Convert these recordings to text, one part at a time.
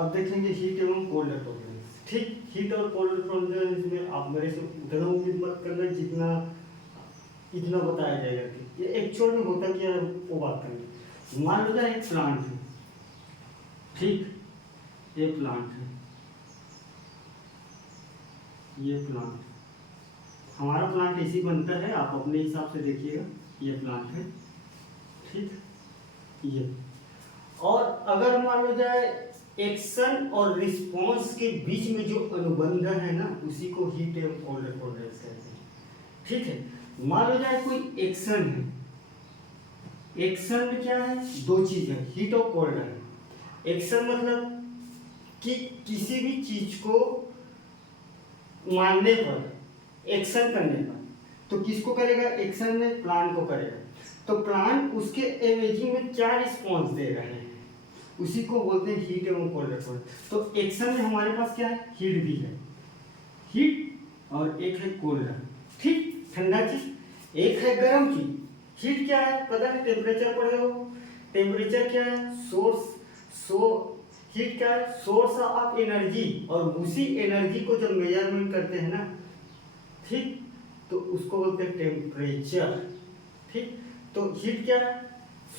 अब देखेंगे हीट एवं कोल्ड टॉलरेंस। ठीक, हीट और कोल्ड टॉलरेंस में आप मेरे से उतना उम्मीद मत करना जितना इतना बताया जाएगा कि ये एक्चुअल में होता क्या है वो बात करेंगे। मान लो जाए एक प्लांट है, ठीक, ये प्लांट है, ये प्लांट, हमारा प्लांट ऐसी बनता है, आप अपने हिसाब से देखिएगा, ये प्लांट है, ठीक, ये। और अगर मान लो जाए एक्शन और रिस्पॉन्स के बीच में जो अनुबंध है ना, उसी को हीट एवं कोल्ड टॉलरेंस कहते हैं। ठीक है, मान लो जाए कोई एक्शन है, एक्शन में क्या है, दो चीज है, हीट और कोल्ड है। एक्शन मतलब कि किसी भी चीज को मानने पर, एक्शन करने पर, तो किसको करेगा, एक्शन में प्लांट को करेगा, तो प्लांट उसके एवरेजिंग में क्या रिस्पॉन्स दे रहे हैं, उसी को बोलते हैं हीट एवं कोल्ड टॉलरेंस। तो एक्शन में हमारे पास क्या है, हीट भी है, हीट, और एक है कोल्ड, ठीक, ठंडा चीज, एक है गर्म चीज। हीट क्या है, पता है, टेम्परेचर पढ़े हो, टेम्परेचर क्या है, हीट क्या है, सोर्स ऑफ एनर्जी, और उसी एनर्जी को जब मेजरमेंट करते हैं ना, ठीक, तो उसको बोलते हैं टेम्परेचर। ठीक, तो हीट क्या है,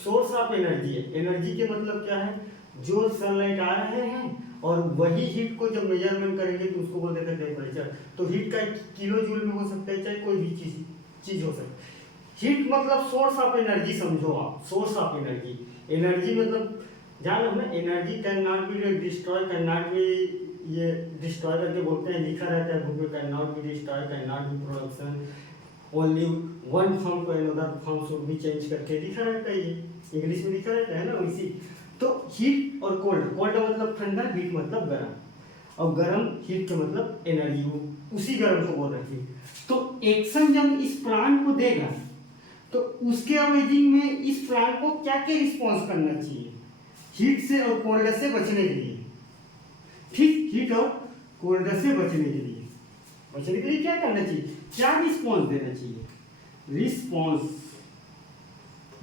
सोर्स ऑफ एनर्जी है। एनर्जी के मतलब क्या है, जो सनलाइट आ रहे हैं और वही हीट को जब मेजरमेंट करेंगे तो उसको बोलते हैं टेम्परेचर। तो हीट का किलो जूल में हो सकता है, चाहे कोई भी चीज हो सकती है। हीट मतलब सोर्स ऑफ एनर्जी, समझो आप, सोर्स ऑफ एनर्जी। एनर्जी मतलब जानो ना, energy can not be destroy, can not be, ये डिस्ट्रॉय करके बोलते हैं, लिखा रहता है बुक में, can not be destroy, can not be production, only one form to another form should be change करके लिखा रहता है, ये इंग्लिश में लिखा रहता है ना, वैसी। तो हीट और कोल्ड, कोल्ड मतलब ठंडा, हीट मतलब गर्म, और गर्म हीट का मतलब एनर्जी, उसी गर्म को बोल रही है। तो एक्शन जब इस प्लांट को देगा तो उसके अवेजिंग में इस प्लांट को क्या क्या रिस्पॉन्स करना चाहिए, हीट से और कोल्ड से बचने के लिए। ठीक, हीट और कोल्ड से बचने के लिए क्या करना चाहिए, क्या रिस्पॉन्स देना चाहिए,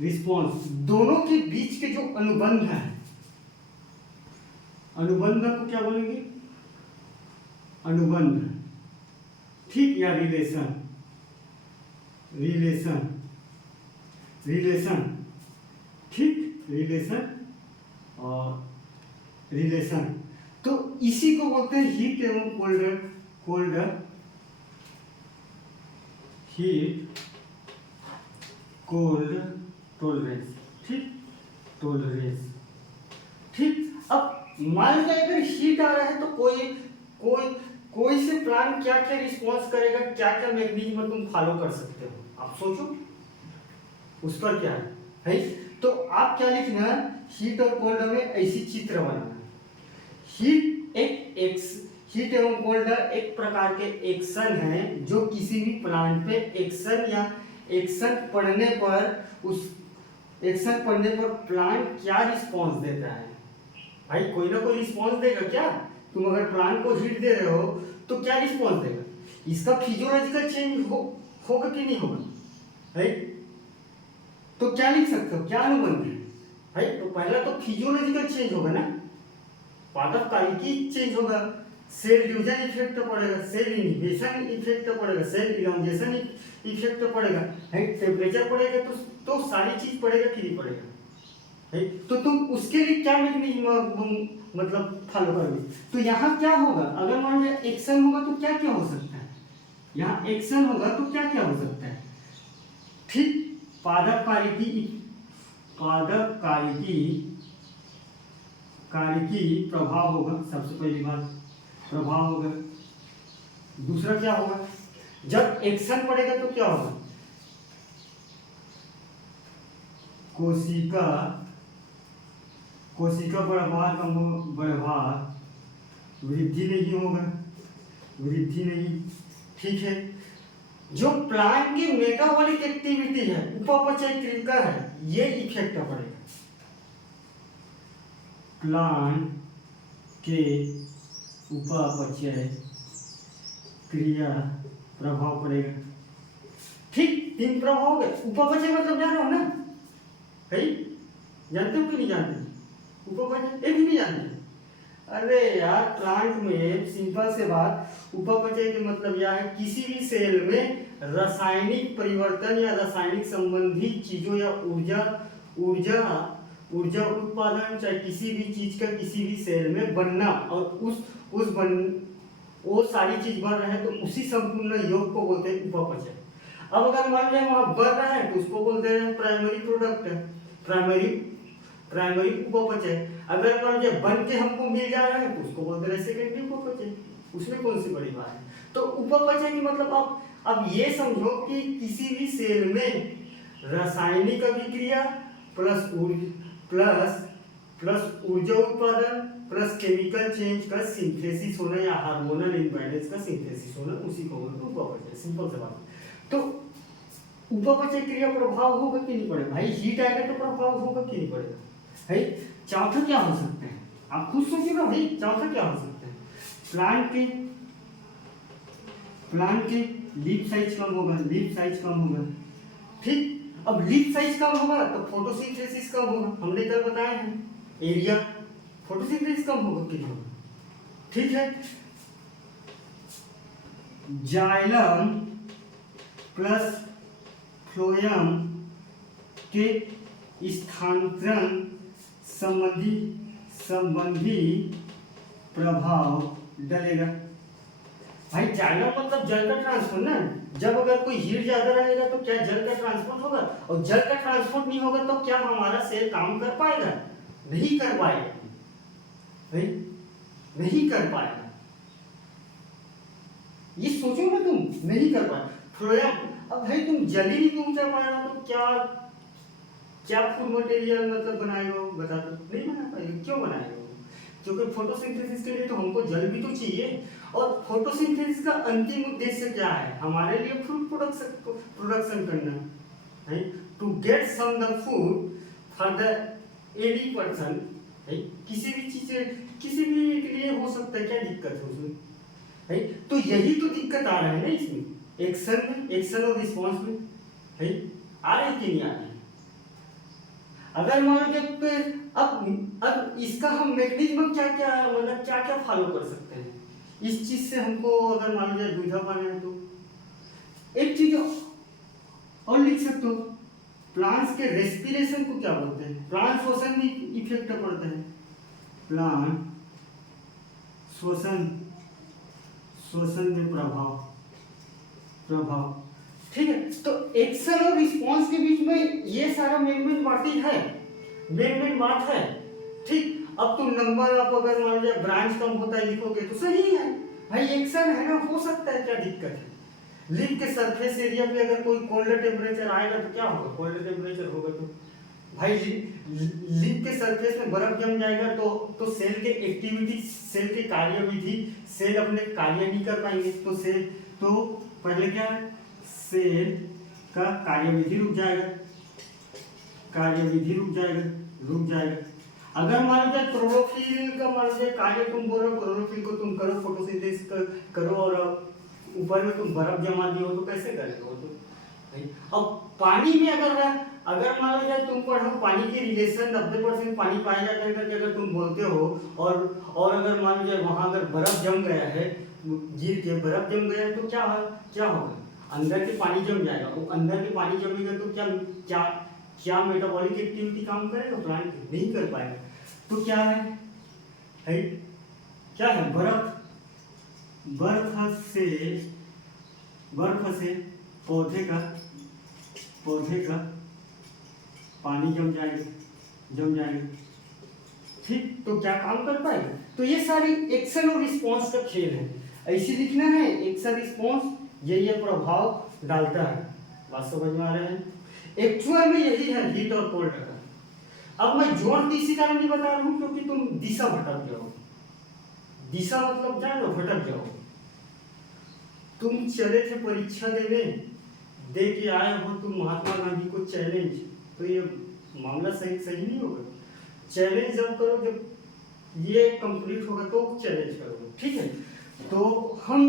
रिस्पॉन्स दोनों के बीच के जो अनुबंध है, अनुबंध को क्या बोलेंगे, अनुबंध, ठीक, या रिलेशन, ठीक, रिलेशन, तो इसी को बोलते हैं हीट एवं कोल्ड, हीट कोल्ड टॉलरेंस, ठीक, टॉलरेंस। ठीक, अब मान लीजिए अगर हीट आ रहा है तो कोई से प्लांट क्या क्या रिस्पॉन्स करेगा, क्या क्या मैकेनिज्म तुम फॉलो कर सकते हो, आप सोचो उस पर क्या है। तो आप क्या लिखना, हीट और कोल्ड में ऐसी चित्र बनाना। हीट एवं कोल्ड एक प्रकार के एक्शन है जो किसी भी प्लांट पे एक्शन या एक्शन पड़ने पर प्लांट क्या रिस्पॉन्स देता है। भाई कोई ना कोई रिस्पॉन्स देगा क्या, तुम अगर प्लांट को हीट दे रहे हो तो क्या रिस्पॉन्स देगा, इसका फिजियोलॉजिकल चेंज होगा कि नहीं होगा, है। तो क्या लिख सकते हो, क्या अनुबंध है भाई, तो पहला तो फिजियोलॉजिकल चेंज होगा ना, पादप कालिकी चेंज होगा, सेल डिवीजन इफेक्ट पड़ेगा, सेल इनिवेशन इफेक्ट पड़ेगा, सेल इलॉन्गेशन इफेक्ट पड़ेगा, है, टेम्परेचर पड़ेगा, तो सारी चीज पड़ेगा कि नहीं पड़ेगा, है। तो तुम उसके लिए क्या मैकेनिज्म मतलब फॉलो करोगे। तो यहाँ क्या होगा, अगर मान लीजिए एक्शन होगा तो क्या क्या हो सकता है, यहाँ एक्शन होगा तो क्या क्या हो सकता है, ठीक, पादप कालिकी प्रभाव होगा, सबसे पहली बात प्रभाव होगा। दूसरा क्या होगा, जब एक्शन पड़ेगा तो क्या होगा, कोशिका बढ़वार वृद्धि नहीं होगा, ठीक है। जो प्लांट की मेटाबॉलिक एक्टिविटी है, उपापचय क्रिया है, ये इफेक्ट पड़ेगा, प्लांट के उपापचय क्रिया प्रभाव पड़ेगा, ठीक, तीन प्रभाव हो गए। उपापचय मतलब जान रहे हो ना, है, जानते हो कि नहीं जानते, उपापचय एक भी नहीं जानते, अरे यार प्लांट में सिंपल से बात, उपापचय के मतलब यह है किसी भी सेल में रासायनिक परिवर्तन या रासायनिक संबंधी चीजों या ऊर्जा ऊर्जा ऊर्जा उत्पादन, चाहे किसी भी चीज का किसी भी सेल में बनना, और उस बन वो सारी चीज बन रहा है तो उसी संपूर्ण योग को बोलते हैं उपापचय। अब अगर मान लिया वहां बन रहा है तो उसको बोलते हैं प्राइमरी प्रोडक्ट, प्राइमरी प्राइमरी उपापचय। अगर मान लीजिए बन के हमको मिल जा रहा है तो उसको बोलते हैं सेकेंडरी उपापचय। उसमें कौन सी बड़ी बात है। तो उपापचय की मतलब अब ये समझो कि किसी भी सेल में रासायनिक अभिक्रिया प्लस ऊर्जा उत्पादन प्लस केमिकल चेंज का सिंथेसिस होना या हार्मोनल इम्बैलेंस का सिंथेसिस होना, उसी को बोलते हैं उपापचय। सिंपल सी बात। तो उपापचय क्रिया प्रभाव होगा कि नहीं पड़ेगा भाई, हीट आएगा तो प्रभाव होगा कि नहीं पड़ेगा भाई। चौथा क्या हो सकते हैं, आप खुद सोचिए ना भाई, चौथा क्या हो सकते हैं। प्लांट के लीफ साइज कम होगा, ठीक। अब लीफ साइज कम होगा तो फोटोसिंथेसिस कम होगा, हमने कल बताया है एरिया, फोटोसिंथेसिस कम होगा कि नहीं होगा, ठीक है। जाइलम प्लस फ्लोएम के स्थानांतरण संबंधी प्रभाव डलेगा भाई। जाइलम मतलब जल का ट्रांसपोर्ट ना, जब अगर कोई हीट ज्यादा रहेगा तो क्या जल का ट्रांसपोर्ट होगा, और जल का ट्रांसपोर्ट नहीं होगा तो क्या हमारा सेल काम कर पाएगा, नहीं कर पाएगा भाई, नहीं कर पाएगा। ये सोचो ना तुम, नहीं कर पाए फ्लोएम। अब भाई तुम जल ही नहीं पहुंचा पाएगा तो क्या फूड मटेरियल मतलब बनाएगा, बता दो, नहीं बना पाएगा। क्यों बनाएगा, क्योंकि फोटोसिंथेसिस के लिए तो हमको जल भी तो चाहिए, और फोटोसिंथेसिस का अंतिम उद्देश्य क्या है, हमारे लिए फूड प्रोडक्शन करना है, to get some the food for the any person. किसी भी चीज किसी भी के लिए हो सकता है, क्या दिक्कत है उसमें है। तो यही तो दिक्कत आ रहा है ना इसमें, एक्शन और रिस्पॉन्स में है, आ रही कि नहीं आ रही। अगर मान लीजिए अब इसका हम मैकेनिज्म क्या फॉलो कर सकते हैं इस चीज से, हमको अगर मान लीजिए दुविधा पाना है तो एक चीज और लिख सकते हो, प्लांट्स के रेस्पिरेशन को क्या बोलते हैं, प्लांट श्वसन में इफेक्ट पड़ता है, प्लांट श्वसन में प्रभाव, ठीक है। तो एक्शन और रिस्पॉन्स के बीच में ये सारा मेन बात है, ठीक। अब तुम नंबर आप अगर मान लीजिए ब्रांच कम होता है लिखोगे तो सही है भाई, एक्शन है ना, हो सकता है, क्या दिक्कत है। लीफ के सरफेस एरिया पे अगर कोई कोल्ड टेम्परेचर आएगा तो क्या होगा, कोल्ड टेम्परेचर होगा तो भाई लीफ के सरफेस में बर्फ जम जाएगा तो सेल के एक्टिविटी, सेल की कार्यविधि, सेल अपने कार्य नहीं कर पाएंगे, तो पहले क्या है, सेल का कार्यविधि रुक जाएगा। अगर मान लीजिए क्लोरोफिल का मान लीजिए कार्य तुम बोल रहे हो, क्लोरोफिल को तुम करो, फोटोसिंथेसिस करो, और ऊपर में तुम बर्फ जमा दियो तो कैसे करेगा तो। अब पानी में अगर मान लीजिए तुम पढ़ो पानी की रिलेशन 90% पानी पाया जाता है करके अगर तुम बोलते हो, और अगर मान लीजिए वहां अगर बर्फ जम गया है, गिर के बर्फ जम गया है तो क्या होगा, अंदर के पानी जम जाएगा। वो अंदर के पानी जमेगा तो क्या मेटाबॉलिक एक्टिविटी काम करेगा, प्लांट नहीं कर पाएगा। तो क्या है क्या है, बर्फ से पौधे का पानी जम जाएगा, ठीक। तो क्या काम कर पाएगा। तो ये सारी एक्शन और रिस्पॉन्स का खेल है, ऐसे लिखना है, एक्शन रिस्पॉन्स ये प्रभाव डालता है। बात समझ में आ रहा है। एक्चुअल में यही है हीट और कोल्ड का। अब मैं जोड़ इसी कारण नहीं बता रहा हूं क्योंकि तुम दिशा भटक जाओ, दिशा मतलब जानो भटक जाओ। तुम चले थे परीक्षा देने, दे के आए हो तुम महात्मा गांधी को चैलेंज, तो ये मामला सही नहीं होगा। चैलेंज जब करो, जब ये कंप्लीट होगा तो चैलेंज करो, ठीक है। तो हम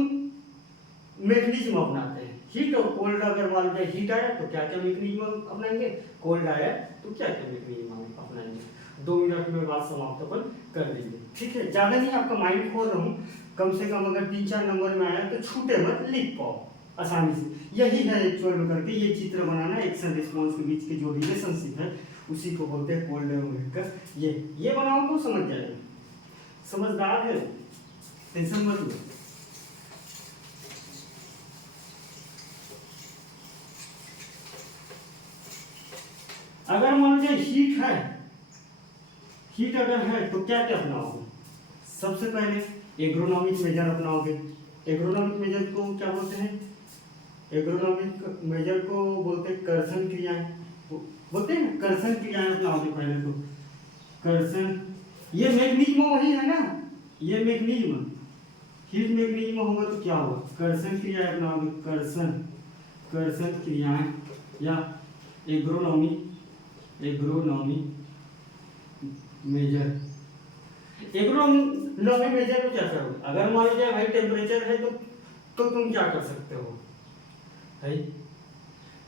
मैकेनिज्म अपनाते हैं, हीट और कोल्ड। अगर मान लीजिए हीट आया तो क्या क्या मैकेनिज्म अपनाएंगे, कोल्ड आया तो क्या क्या मैकेनिज्म अपनाएंगे। 2 मिनट में बात समाप्त अपन कर देंगे। ठीक है, ज़्यादा नहीं आपका माइंड खोल रहा हूँ, कम से कम अगर 3-4 नंबर में आया तो छूटे मत, लिख पाओ आसानी से। यही है एक्चुअल में करके ये चित्र बनाना, एक्शन रिस्पॉन्स के बीच के जो रिलेशनशिप है उसी को बोलते हैं कोल्ड एंड का। ये बनाओ तो समझ जाएगा, समझदार है, टेंशन मत लो। अगर मान लीजिए हीट अगर है तो क्या क्या अपनाओगे? सबसे पहले एग्रोनॉमिक मेजर अपनाओगे। एग्रोनॉमिक मेजर को क्या बोलते हैं? एग्रोनॉमिक मेजर को बोलते हैं कर्षण क्रियाएं, बोलते हैं ना, कर्षण क्रियाएं अपनाओगे पहले तो। कर्षण, ये मैग्नीज्म वही है ना, ये मैग्नीज्म, हीट मैग्नीज्म होगा तो क्या होगा? कर्षण क्रियाएं अपनाओगे, कर्षण क्रियाएं या एग्रोनॉमिक मेजर। एग्रोनॉमिक मेजर में क्या करोगे? अगर मान लीजिए भाई टेम्परेचर है तो तुम क्या कर सकते हो भाई?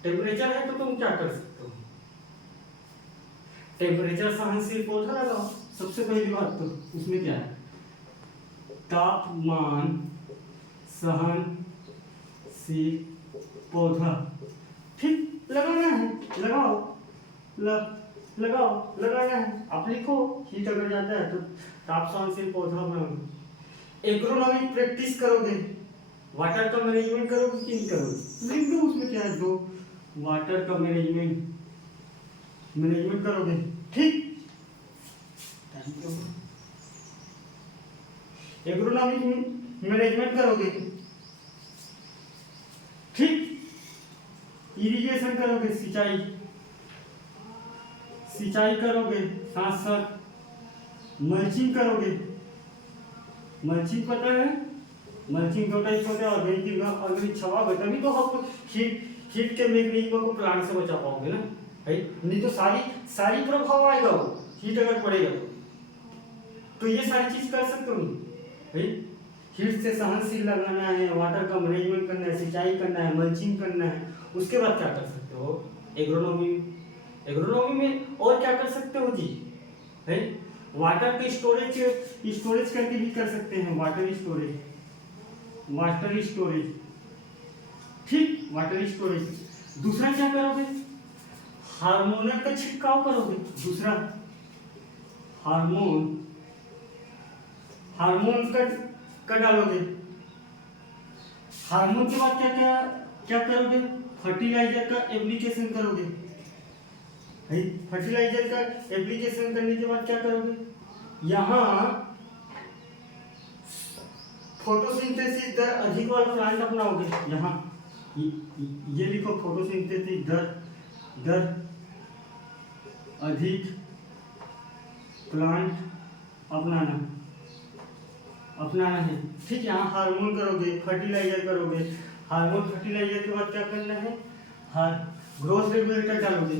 टेम्परेचर है तो तुम क्या कर सकते हो? टेम्परेचर सहनशील पौधा लगाओ, सबसे पहली बात तो उसमें क्या है? तापमान सहनशील पौधा, ठीक, लगाना है, लगाना है। आप लिखो, हीट अगर जाता है तो ताप सहनशील पौधा बनाओगे। एग्रोनॉमिक प्रैक्टिस करोगे, वाटर का मैनेजमेंट करोगे कि नहीं करोगे? लिख दो उसमें क्या है, जो वाटर का मैनेजमेंट करोगे, ठीक। एग्रोनॉमिक मैनेजमेंट करोगे, ठीक। इरिगेशन करोगे, सिंचाई करोगे, साथ साथ मल्चिंग करोगे। मल्चिंग पता है? मल्चिंग छोटे ऑर्गेनिक छवाओगे तभी तो आप हीट के मैग्नीज्म को प्लांट से बचा पाओगे ना भाई, नहीं तो सारी प्रभाव आएगा वो हीट अगर पड़ेगा तो ये सारी चीज कर सकते हो नहीं भाई। हीट से सहनशील लगाना है, वाटर का मैनेजमेंट करना है, सिंचाई करना है, मल्चिंग करना है, उसके बाद क्या कर सकते हो? एग्रोनॉमी में और क्या कर सकते हो जी है? वाटर के स्टोरेज करके भी कर सकते हैं, वाटर स्टोरेज, ठीक, वाटर स्टोरेज। दूसरा क्या करोगे? हार्मोनल का छिड़काव करोगे। दूसरा हार्मोन का डालोगे। हार्मोन के बाद क्या करोगे? फर्टिलाइजर का एप्लीकेशन करोगे। फर्टिलाइजर का एप्लीकेशन करने के बाद क्या करोगे? यहाँ फोटोसिंथेसिस दर अधिक वाला प्लांट अपनाओगे। यहाँ ये लिखो, फोटोसिंथेसिस दर अधिक प्लांट अपनाना है, ठीक। यहाँ हार्मोन करोगे, फर्टिलाइजर करोगे। हार्मोन फर्टिलाइजर के बाद क्या करना है? ग्रोथ रेगुलेटर डालोगे।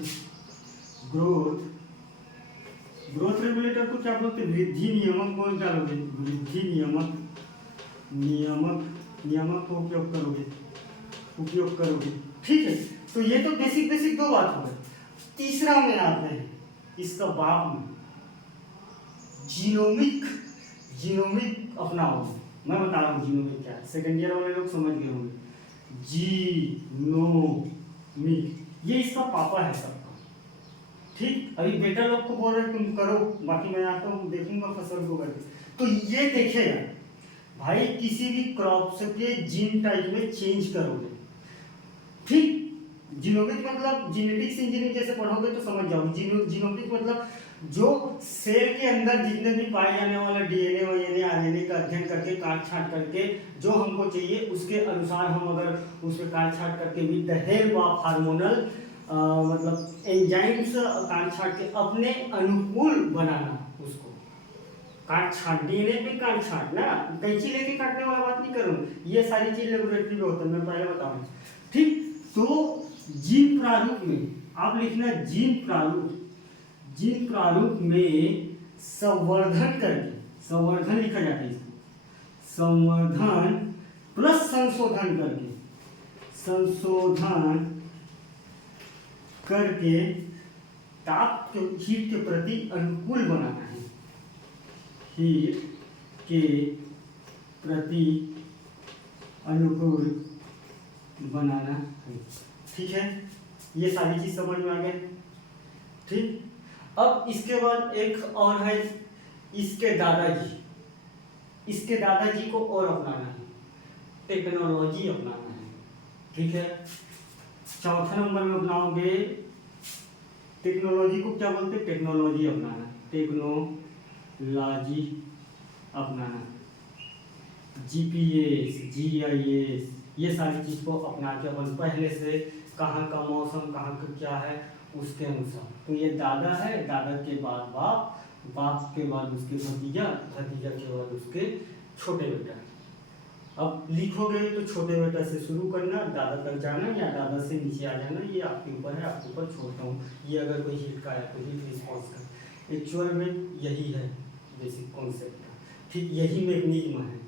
ग्रोथ रेगुलेटर को क्या बोलते हैं? वृद्धि नियमक को डालोगे। वृद्धि नियमक को उपयोग करोगे, ठीक है। तो ये तो बेसिक दो बात हो गई। तीसरा में आते हैं इसका बाप में जीनोमिक अपनाओगे। मैं बता रहा हूँ जीनोमिक क्या है, सेकेंड ईयर वाले लोग समझ गए होंगे। जीनोमिक ये इसका पापा है सबका, ठीक। अभी बेटा लोग को बोल रहे तुम करो, बाकी मैं आता हूँ देखूंगा फसल को करके। तो ये देखेगा भाई, किसी भी क्रॉप्स के जीन टाइप में चेंज करोगे, ठीक। जीनोमिक मतलब जेनेटिक्स इंजीनियरिंग जैसे पढ़ोगे तो समझ जाओगे। जीनोमिक मतलब जो सेल के अंदर जितने भी पाए जाने वाला डीएनए वीएनए आरएनए का अध्ययन करके काट छाट करके जो हमको चाहिए उसके अनुसार हम अगर उसमें काट छाट करके with the help of hormonal मतलब एंजाइम्स काट छाट के अपने अनुकूल बनाना उसको। काट छाट डीएनए पे काट छाट ना, कैंची लेके काटने वाला बात नहीं करूँ, ये सारी चीज लेबोरेटरी में होता है, मैं पहले बताऊँ, ठीक। तो जीन प्रारूप में आप लिखना, जीन प्रारूप में संवर्धन करके, संवर्धन लिखा जाता है इसको, संवर्धन प्लस संशोधन करके, संशोधन करके ताप को हीट के प्रति अनुकूल बनाना है, हीट के प्रति अनुकूल बनाना है। ठीक है, ये सारी चीज समझ में आ गए। ठीक, अब इसके बाद एक और है इसके दादाजी को और अपनाना है, टेक्नोलॉजी अपनाना है। ठीक है, चौथे नंबर में अपनाओगे टेक्नोलॉजी को, क्या बोलते हैं, टेक्नोलॉजी अपनाना, टेक्नोलॉजी अपनाना, जीपीएस, जीआईएस, ये सारी चीज को अपना के अपन पहले से कहाँ का मौसम, कहाँ का क्या है उसके अनुसार। तो ये दादा है, दादा के बाद बाप, बाप के बाद उसके भतीजा, भतीजा के बाद उसके छोटे बेटा। अब लिखोगे तो छोटे बेटा से शुरू करना, दादा तक जाना या दादा से नीचे आ जाना, ये आपके ऊपर है, आपके ऊपर छोड़ता हूँ। ये अगर कोई हीट का है तो हीट रिस्पॉन्स का एक्चुअल में यही है बेसिक कॉन्सेप्ट का। ठीक, यही मैकेनिज्म है,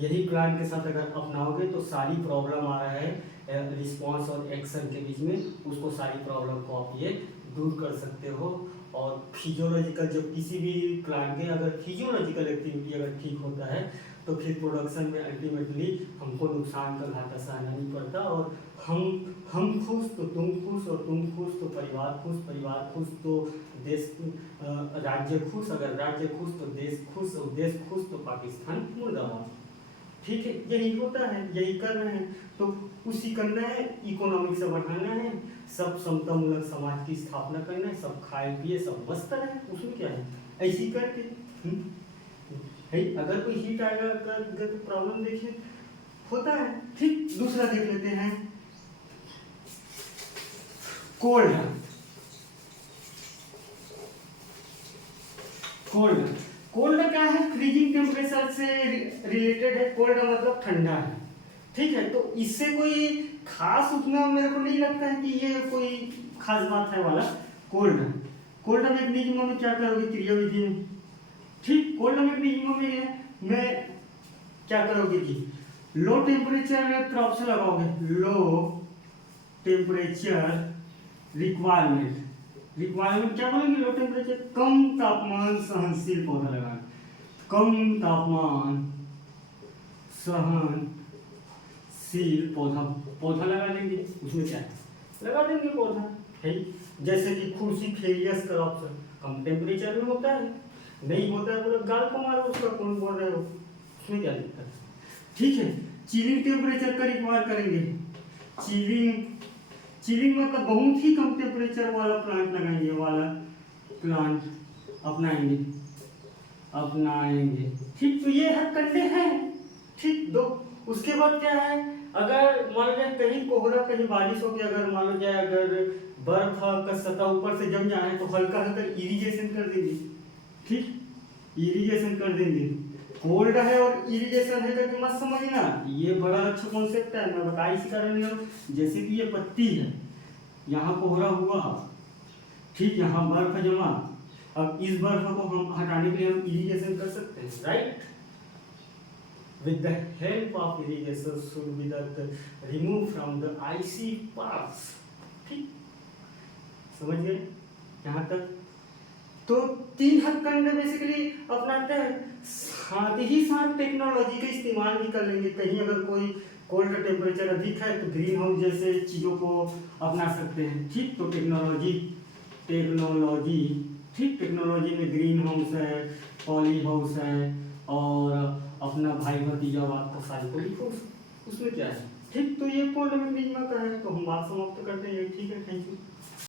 यही प्लान के साथ अगर अपनाओगे तो सारी प्रॉब्लम आ रहा है रिस्पॉन्स और एक्शन के बीच में, उसको सारी प्रॉब्लम को आप ये दूर कर सकते हो। और फिजियोलॉजिकल, जब किसी भी प्लांट के अगर फिजियोलॉजिकल एक्टिविटी अगर ठीक होता है तो फिर प्रोडक्शन में अल्टीमेटली हमको नुकसान का घाटा सहना नहीं पड़ता, और हम खुश तो तुम खुश, और तुम खुश तो परिवार खुश, परिवार खुश तो देश, राज्य खुश, अगर राज्य खुश तो देश खुश, और देश खुश तो पाकिस्तान मुर्दाबाद। ठीक है, यही होता है, यही कर रहे हैं। तो उसी करना है, इकोनॉमिक से बढ़ाना है, सब समतामूलक समाज की स्थापना करना है, सब खाए पिए सब मस्त रहे, उसमें क्या है, ऐसी करके है। अगर कोई हीट आएगा अगर तो प्रॉब्लम देखिए होता है। ठीक, दूसरा देख लेते हैं कोल्ड। कोल्ड क्या है, फ्रीजिंग टेम्परेचर से रिलेटेड है। कोल्ड मतलब ठंडा है। ठीक है, तो इससे कोई खास उतना मेरे को नहीं लगता है कि ये कोई खास बात है वाला। कोल्ड मैकेनिज्म में क्या करोगे, क्रियाविधि में। ठीक, कोल्ड मैकेनिज्म में क्या करोगे कि लो टेम्परेचर का ऑप्शन लगाओगे, लो टेम्परेचर रिक्वायरमेंट क्या बोलेंगे, लो टेम्परेचर, कम तापमान सहनशील पौधा लगाना, कम तापमान सहनशील पौधा लगा देंगे। उसमें क्या है, लगा देंगे पौधा है। जैसे कि कुर्सी फेलियस का ऑप्शन कम टेम्परेचर में होता है, नहीं होता है बोले गाल को मारो उसका, कौन बोल रहे हो, उसमें क्या दिक्कत है। ठीक है, चिलिंग टेम्परेचर का रिक्वायर करेंगे, चिलिंग मतलब बहुत ही कम टेम्परेचर वाला प्लांट लगाएंगे, अपनाएंगे। ठीक, तो ये हर कंडे हैं। ठीक, दो। उसके बाद क्या है, अगर मान लो कहीं कोहरा, कहीं बारिश हो गया, अगर मान लो जाए, अगर बर्फ का सतह ऊपर से जम जाए तो हल्का हल्का इरिगेशन कर देंगे। ठीक, इरिगेशन कर देंगे। कोल्ड है और इरिगेशन है करके मत समझना, ये बड़ा अच्छा कॉन्सेप्ट है, मैं बता इसी कारण जैसे कि ये पत्ती है, यहाँ कोहरा हुआ, ठीक, यहाँ बर्फ जमा, अब इस बर्फ को हम हटाने के लिए हम इरिगेशन कर सकते हैं, right. With the help of irrigation should be that remove from the icy parts। ठीक, समझ गए यहाँ तक। तो 3 हथकंडे बेसिकली अपनाते हैं, साथ ही साथ टेक्नोलॉजी का इस्तेमाल भी कर लेंगे। कहीं अगर कोई कोल्ड टेम्परेचर अधिक है तो ग्रीन हाउस जैसे चीज़ों को अपना सकते हैं। ठीक, तो टेक्नोलॉजी ठीक, टेक्नोलॉजी में ग्रीन हाउस है, पॉली हाउस है, और अपना भाई भतीजा बात को सारी को लिखो, उसमें क्या है। ठीक, तो ये कोल्ड मैकेनिज्म का है, तो हम बात समाप्त करते हैं। ठीक है, थैंक यू।